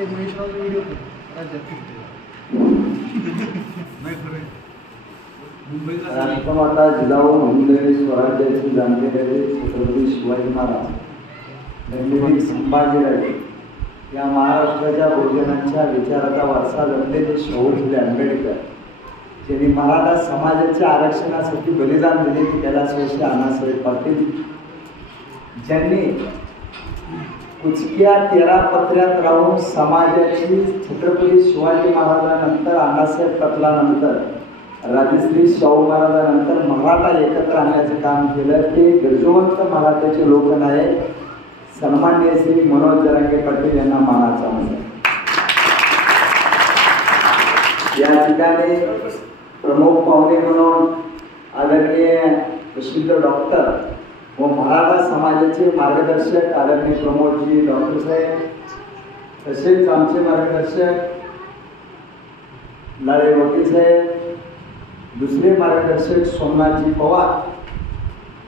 ते महेशराव व्हिडिओ राज्यात फिरते नाही खरं मुंबईचा राष्ट्रमाता जिजाऊ हिंदवी स्वराज्याची जाणलेले छत्रपती शिवाजी महाराज. गणपती संभाजीराजे. या महाराष्ट्राच्या बहुजनांच्या विचाराचा वारसा जमलेले शाहू फुले आंबेडकर. ज्यांनी मराठा समाजाच्या आरक्षणासाठी बलिदान दिले ते कैलासवासी अण्णासाहेब पाटील. ज्यांनी कुचक्या तेरा पत्र्यात राहून समाजाची छत्रपती शिवाजी महाराजांनंतर अण्णासाहेब कटलानंतर राजश्री शाहू महाराजांनंतर मराठा एकत्र आणण्याचं काम केलं. ते गरजवंत मराठ्याचे लोकनायक सन्मान्य श्री मनोज जरांगे पाटील यांना मानाचा म्हणजे या ठिकाणी प्रमुख पाहुणे म्हणून आदरणीय प्रसिद्ध डॉक्टर व मराठा समाजाचे मार्गदर्शक आदरणीय प्रमोदजी डॉक्टर साहेब तसेच आमचे मार्गदर्शक लाळे वकील साहेब दुसरे मार्गदर्शक सोमनाथजी पवार.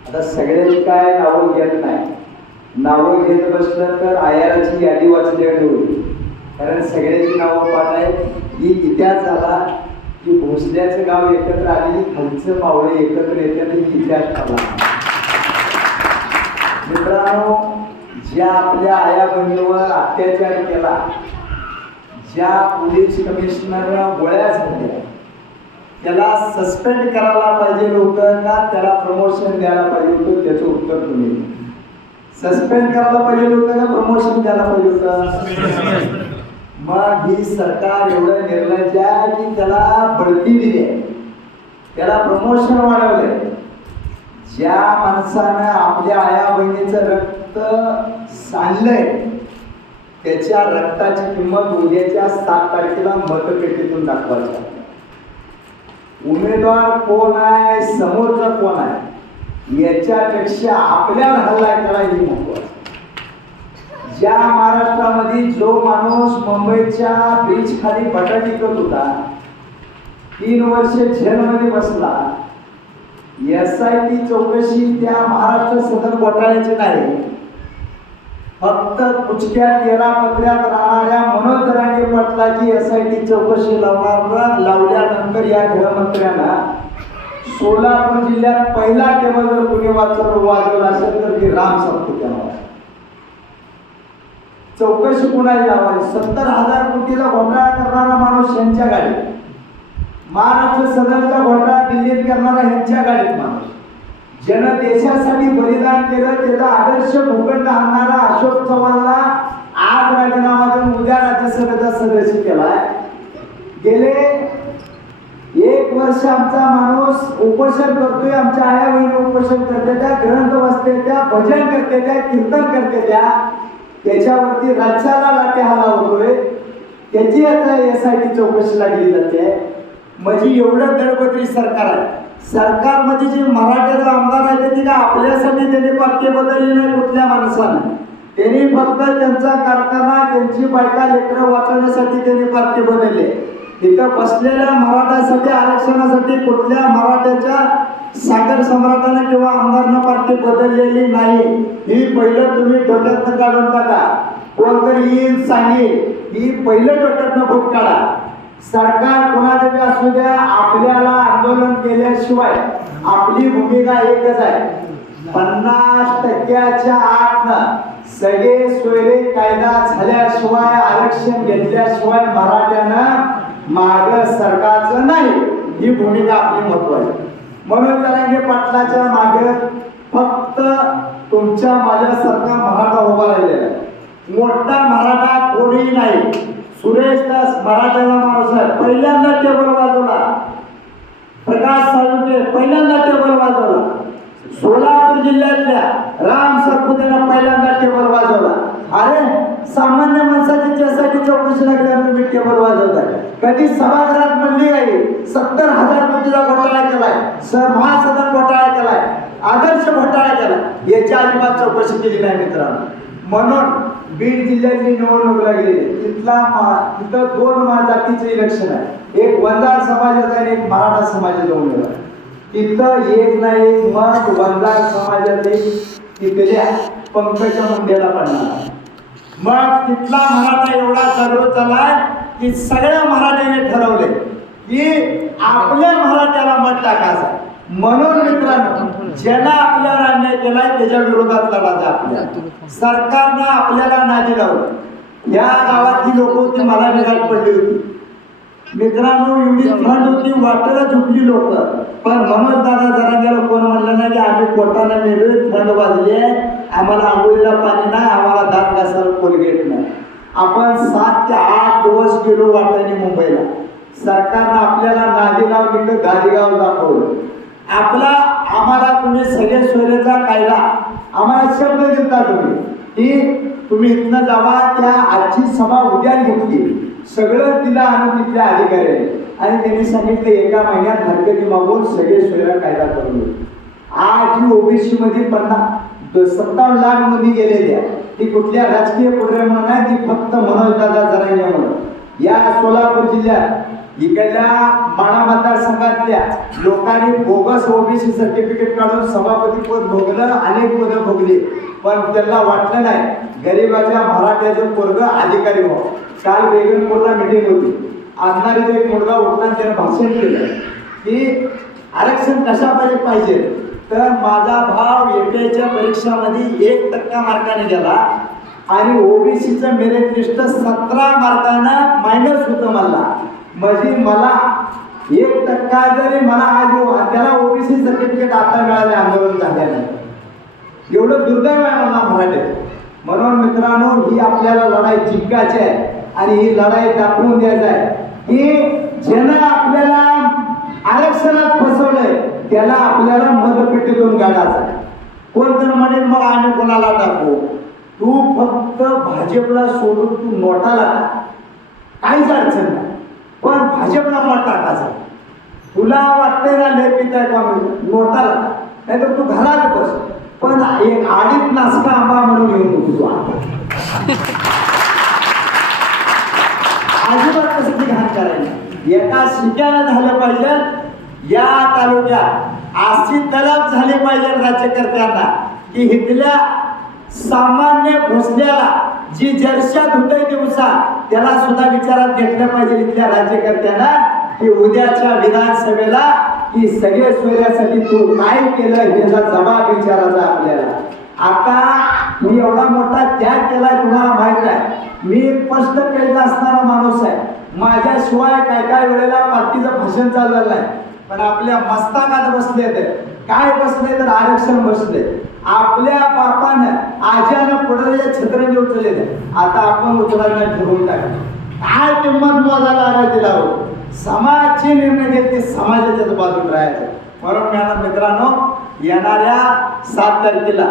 आता सगळ्यांनी काय नावं घेत नाही. नावं घेत बसलं तर आयाराची यादी वाचल्याकडे होईल कारण सगळ्यांची नावं पाहत आहेत. ही इतिहास झाला की भोसल्याचं गाव एकत्र आलेली खालचं पावळे एकत्र येतात ही इतिहास झाला मित्रांनो ज्या आपल्या आया बहिणीवर अत्याचार केला ज्या पोलीस कमिशनर गोळ्या झाल्या त्याला सस्पेंड करायला पाहिजे होतं का? त्याला प्रमोशन द्यायला पाहिजे होतं? त्याचं उत्तर तुम्ही सस्पेंड करायला पाहिजे होतं का? प्रमोशन द्यायला पाहिजे होतं? मग ही सरकार एवढं निर्णय आहे की त्याला बढती दिली आहे. त्याला प्रमोशन वाढवलंय. ज्या माणसानं आपल्या आया बहिणीचं रक्त सांडलंय त्याच्या रक्ताची किंमत उद्याच्या सात तारखेला मतपेटीतून दाखवायची उमेदवार कोण आहे समोरचा कोण आहे याच्यापेक्षा आपल्या हल्ला करायची ही महत्वाचं ज्या महाराष्ट्रामध्ये जो माणूस मुंबईच्या बीच खाली बटाटी करत होता तीन वर्ष झेलमध्ये बसला एस आय टी चौकशी त्या महाराष्ट्र सदर घोटाळ्याची नाही फक्त कुचक्या तेरा पत्र्यात राहणाऱ्या मनोज दरांगे पाटलाची एस आय टी चौकशी लावणार लावल्यानंतर या गृहमंत्र्यांना सोलापूर जिल्ह्यात पहिला टेबल जर कुणी वाचवलं वाजवलं असेल तर ते राम सातपुते नावाचं. चौकशी कुणाला लावायची सत्तर हजार कोटीचा घोटाळा करणारा माणूस यांच्या गाडीत महाराष्ट्र सदनचा घोटाळा दिल्लीत करणारा यांच्या गाडीत माणूस. ज्यानं देशासाठी बलिदान केलं त्याचा आदर्श भूखंड आणणारा अशोक चव्हाणला आज राजीनामा देऊन उद्या राज्यसभेचा सदस्य केलाय. गेले एक वर्ष आमचा माणूस उपोषण करतोय आमच्या आया बहिणी उपोषण करते त्या ग्रंथ वाचते त्या भजन करते त्या कीर्तन करते त्या. त्याच्यावरती राज्याला लाटे हाला होतोय. त्याची आता एस आय टी चौकशी लागली जाते. म्हणजे एवढं दडपत्री सरकार आहे. सरकारमध्ये जे मराठ्याचा आमदार आहे ते काय आपल्यासाठी त्यांनी पाठ्य बदलले नाही कुठल्या माणसानं. त्यांनी फक्त त्यांचा कारखाना त्यांची बायका लेकरं वाचवण्यासाठी त्यांनी पाठ्य बदलले. इथं बसलेल्या मराठासाठी आरक्षणासाठी कुठल्या मराठ्याच्या सागर सम्राटानं किंवा आमदारनं पार्टी बदललेली नाही. ही पहिलं तुम्ही डोक्यातनं काढून टाका. कोणतरी येईल सांगेल ही पहिलं डोक्यातनं फूट काढा. सरकार कोणाचं असू द्या आपल्याला आंदोलन केल्याशिवाय आपली भूमिका एकच आहे. पन्नास टक्क्याच्या आतनं सगळे सोयरे कायदा झाल्याशिवाय आरक्षण घेतल्याशिवाय मराठ्यानं माग सरकारचं नाही. ही भूमिका आपली महत्वाची म्हणून जरांगे पाटलाच्या माग फक्त तुमच्या माझ्यासारखा मराठा उभा राहिलेला आहे. मोठा मराठा कोणीही नाही. सुरेश दास मराठ्याला माणूस पहिल्यांदा टेबल वाजवला. प्रकाश साळुंके पहिल्यांदा टेबल वाजवला. सोलापूर जिल्ह्यातल्या राम सरपुतेनं पहिल्यांदा टेबल वाजवला. अरे सामान्य माणसाची त्यासाठी चौकशी लागल्यावर तुम्ही टेबल वाजवताय. कधी सभागृहात म्हणली आहे सत्तर हजार कोटीचा घोटाळा केलाय. स महासदन घोटाळा केलाय. आदर्श घोटाळा केलाय. याची अजिबात चौकशी केली नाही मित्रांनो. म्हणून बीड जिल्ह्यातली निवडणूक लागली. तिथला तिथं दोन मा जातीचे इलेक्शन आहे. एक वंजार समाजाचा आणि एक मराठा समाजाचा उमेदवार तिथं एक ना एक मत वंजार समाजातले तिथल्या पंकजा मुंडेला पडणार मग तिथला मराठा एवढा सर्वोच्च की सगळ्या मराठ्याने ठरवले की आपल्या मराठ्याला मत टाकायचं. म्हणून मित्रांनो ज्याला आपल्या अन्याय केलाय त्याच्या विरोधात लढायचं आपल्याला. सरकारनं आपल्याला नादी लावलं. या गावातली लोक होती मला निघाल पडली होती. मित्रांनो एवढी थंड होती वाटेला झुकली लोक. पण मनोज दादा जरा कोण म्हणलं नाही की आम्ही पोटाला मिळवे थंड वाजली आहे. आम्हाला आंघोळीला पाणी नाही आम्हाला दात घासायला कोलगेट नाही. आपण सात ते आठ दिवस गेलो वाटाने मुंबईला. सरकारनं आपल्याला नादी लावून गादीगाव दाखवलं. आपला आम्हाला तुम्ही सगळे सोयरेचा कायदा आम्हाला शब्द देता तुम्ही. की तुम्ही इथनं जावा त्या आजची सभा उद्या घेतली. सगळं तिला आणून तिथल्या अधिकाऱ्याने. आणि त्यांनी सांगितलं एका महिन्यात हरकती मागून सगळे सोयरा कायदा करून आज ही ओबीसी मध्ये पन्नास सत्तावन्न लाख मुली गेलेल्या. ती कुठल्या राजकीय प्रोग्राम नाही ती फक्त मनोज दादा जरांगे म्हणून. या सोलापूर जिल्ह्यात इकडल्या माणा मतदारसंघातल्या लोकांनी बोगस ओबीसी सर्टिफिकेट काढून सभापती पद भोगलं अनेक पदं भोगली. पण त्यांना वाटलं नाही गरिबाच्या मराठ्याचं पोरग अधिकारी व्हावं. काल वेगळपूरला मिटिंग होती. आणणारी एक मुलगा उठला त्यानं भाषण केलं की आरक्षण कशा पाहिजे? पाहिजे तर माझा भाव एपीआयच्या परीक्षामध्ये एक टक्का मार्काने गेला आणि ओबीसीचं मेरिट लिस्ट सतरा मार्कानं मायनस होतं मला. म्हणजे मला एक टक्का जरी मला आज त्याला ओबीसी सर्टिफिकेट आता मिळाले आंदोलन झाल्यानंतर एवढं दुर्दैव आहे मला मराठीत. म्हणून मित्रांनो ही आपल्याला लढाई जिंकायची आहे आणि ही लढाई दाखवून द्यायची आहे. की ज्यानं आपल्याला आरक्षणात फसवलंय त्याला आपल्याला मतपेटीतून काढायचं कोण तर म्हणेल मग आम्ही कोणाला टाकू? तू फक्त भाजपला सोडून तू नोटाला टाक. काहीच अडचण नाही. पण भाजपला मत टाकायचं. तुला वाटतंय ना लय आहे काँग्रेस नोटाला नाहीतर तू घरात बस. पण एक आडीत नाचका आंबा म्हणून येऊ नको तू अजिबात कसं ती घाण करायची एका शिक्याला झालं पाहिजे या तालुक्यात अशी तलाब झाली पाहिजे राज्यकर्त्यांना की इथल्या सामान्य भोसल्याला जी जर्शा धुतय दिवसा त्याला सुद्धा विचारात घेतलं पाहिजे इथल्या राज्यकर्त्यांना की उद्याच्या विधानसभेला की सगळे सोयऱ्यासाठी तू काय केलं याचा जबाब विचारायचा आपल्याला. आता मी एवढा मोठा त्याग केलाय तुम्हाला माहीत आहे. मी स्पष्ट केलेला असणारा माणूस आहे. माझ्याशिवाय काय काय वेळेला पार्टीचं भाषण चाललेलं आहे. पण आपल्या मस्तकात बसले ते काय बसले तर आरक्षण बसले आपल्या बापानं आज्यानं पुढे छत्रंजी उचलले आता आपण उचलायला ठरवून टाकले काय किंमत मोजायला आलं तिला समाजचे निर्णय घेतले समाजाच्याच बाजून राहायचं. म्हणून मॅडम मित्रांनो येणाऱ्या सात तारखेला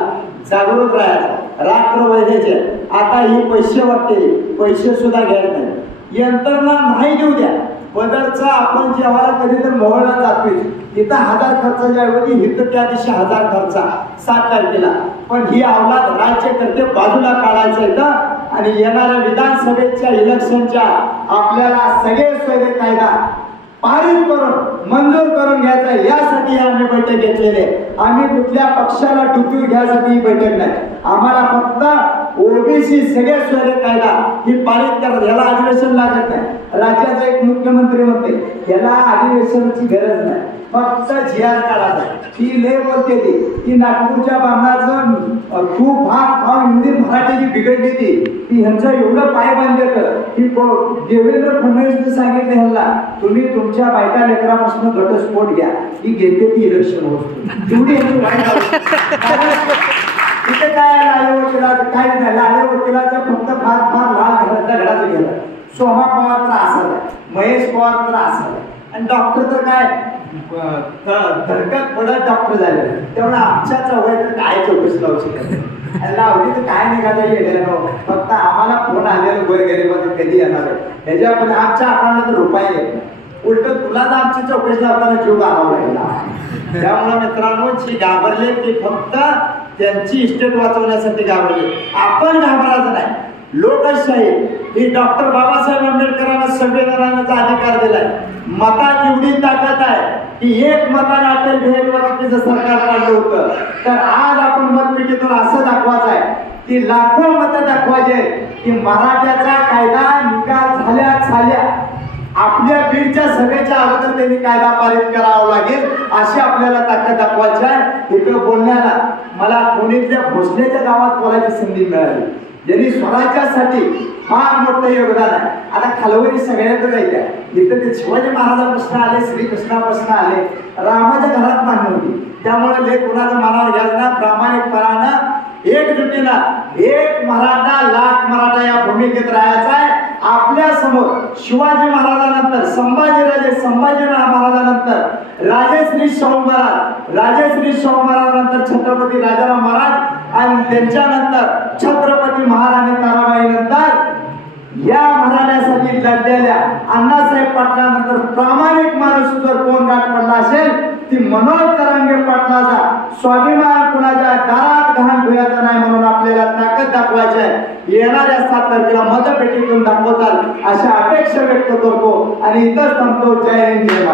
जागरूक राहायचं. रात्र वैद्याचे आता ही पैसे वाटते पैसे सुद्धा घ्यायचे नाही यंत्रणा नाही देऊ द्या. बदलचा आपण जेव्हा कधी तर मोहळा जातोय तिथं हजार खर्चाच्या ऐवजी हिथं त्या दिवशी हजार खर्चा सात तारखेला. पण ही अवलाद राज्यकर्ते बाजूला काढायचं इथं आणि येणाऱ्या विधानसभेच्या इलेक्शनच्या आपल्याला सगळे सोयरे कायदा पारित करून मंजूर करून घ्यायचा यासाठी आम्ही बैठक घेतलेली आहे. आम्ही कुठल्या पक्षाला डुकून घ्यायसाठी ही बैठक नाही. आम्हाला फक्त ओबीसी सगळे सुधारित कायदा ही पारित करतात. याला अधिवेशन लागत नाही. राज्याचा एक मुख्यमंत्री म्हणते याला अधिवेशनाची गरज नाही. फक्त जी आर काढायचा ती लय बोलते ती. की नागपूरच्या बांधाचं खूप भाग भाव हिंदी मराठीची बिघडली ती. ती ह्यांचं एवढं पाय बांधलं की देवेंद्र फडणवीसने सांगितलं ह्यांना तुम्ही तुमच्या बायका लेकरापासून घटस्फोट घ्या. ही घेते ती इलेक्शन होत एवढी ह्यांची वाईट तिथे काय लाले वकिलाचं काय नाही लाले वकिलाचं फक्त फार फार लाल घरातल्या घराचं गेलं. सोमा पवार तर असं महेश पवार तर असं आणि डॉक्टर तर काय धडकत पडत डॉक्टर झाले. तेवढं आमच्या चौघात तर काय चौकशी लावू शकत आणि लावली तर काय निघालं येणार फक्त आम्हाला फोन आलेलं गोरगरीबामध्ये कधी येणार ह्याच्यामध्ये आमच्या हाताने तर रुपये येत नाही उलट तुला तर आमची चौकशी लावताना जीव घालावा लागला. त्यामुळे मित्रांनो जी घाबरले ते फक्त त्यांची इस्टेट वाचवण्यासाठी घाबरले. आपण घाबरायचं नाही. लोकशाही ही डॉक्टर बाबासाहेब आंबेडकरांना संविधानाचा अधिकार दिलाय. मतात एवढी ताकद आहे की एक मताने अटल बिहारी वाजपेयीचं सरकार काढलं होतं. तर आज आपण मतपेटीतून असं दाखवायचं आहे की लाखो मतं दाखवायचे की मराठ्याचा कायदा निकाल झाल्या झाल्या अगोदर त्यांनी कायदा पारित करावा लागेल अशी आपल्याला ताकद दाखवायची आहे. इथं बोलण्याला मला पुणेतल्या भोसलेच्या गावात बोलायची संधी मिळाली. ज्यांनी स्वराज्यासाठी फार मोठं योगदान आहे. आता खालवरी जायचं आहे इथं ते शिवाजी महाराजापासून आले श्रीकृष्णापासून आले. रामाच्या घरात मांडली होती. त्यामुळे ले कुणाचं मनावर घ्यायला ना प्रामाणिकपणानं एकजुटीनं एक मराठा लाख मराठा या भूमिकेत राहायचा आहे. आपल्यासमोर शिवाजी महाराजानंतर संभाजीराजे संभाजी महाराजानंतर राजेश्री शाहू महाराज राजेश्री शाहू महाराजानंतर छत्रपती राजाराम महाराज आणि त्यांच्यानंतर छत्रपती महाराणी ताराबाई नंतर या मराठ्यासाठी लढलेल्या अण्णासाहेब पाटलानंतर प्रामाणिक माणूस जर कोण राग पडला असेल ती मनोज तरंगे पाटलाचा स्वाभिमान कुणाच्या दारात घाण ठेवायचा नाही म्हणून आपल्याला ताकद दाखवायची आहे. येणाऱ्या सात तारखेला मतपेटीतून दाखवताल अशा अपेक्षा व्यक्त करतो आणि इथं थांबतो जय हिंद जय